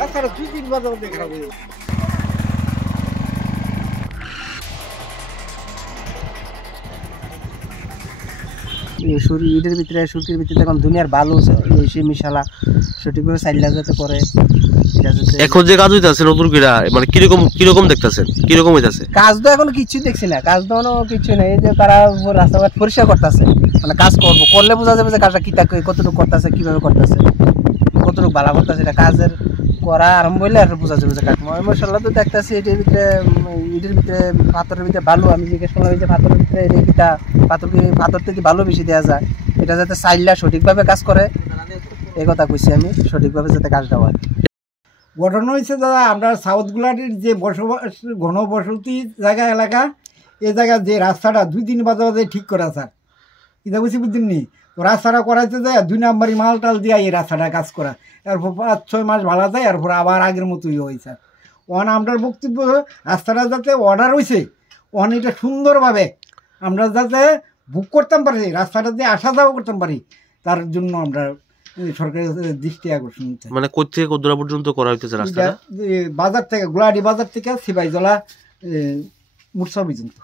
রাস্তাটা 2-3 বাজে খারাপ হয়ে গেছে। ইটের ভিতরে সুরকির ভিতরে এখন দুনিয়ার ভালো সে মিশালা সঠিকভাবে চাইলা যাতে করে এখন যে কাজ হইতাছে নতুন করে মানে কিরকম দেখতেছেন কিরকম হইতাছে কাজ তো এখন কিছুই দেখছি না কাজ তো কিছু নেই যে তারা রাস্তাঘাট পরিষ্কার করতেছে মানে কাজ করলে বোঝা যাবে যে কাজটা কি কতটুকু করতেছে কিভাবে করতেছে কতটুকু ভালো করতেছে এটা কাজের করা আরম্ভ হইলে আর বোঝা যাবে যে কাজ মশাল্লা তো দেখতেছি ইটের ভিতরে পাথরের ভিতরে ভালো আমি জিজ্ঞেস করলাম যে পাথরের ভিতরে এটা পাথর থেকে ভালো বেশি দেওয়া যায় এটা যাতে চাইলা সঠিকভাবে কাজ করে এই কথা কইছি আমি সঠিকভাবে যাতে কাজটা হয়। ঘটনা হয়েছে দাদা আমরা সাউথ গুলাটির যে বসবাস ঘনবসতি জায়গা এলাকা এই জায়গায় যে রাস্তাটা 2-3 বাজে ঠিক করা স্যার এটা বুঝি বুঝছেন নি তো রাস্তাটা করাইতে যায় 2 নম্বরই মাল টাল দিয়ে এই রাস্তাটা কাজ করা এরপর 5-6 মাস ভালো যায় এরপর আবার আগের মতোই হয় স্যার আমরা বক্তব্য রাস্তাটা যাতে অর্ডার হয়েছে এটা সুন্দরভাবে আমরা যাতে বুক করতাম পারি রাস্তাটা দিয়ে আসা যাওয়া করতাম পারি তার জন্য আমরা সরকারের দৃষ্টি আকর্ষণ মানে কোথা থেকে কতদূর পর্যন্ত করা হইতেছে রাস্তাটা বাজার থেকে গোলাহাটি বাজার থেকে সিপাহীজলা মূর্ছা পর্যন্ত।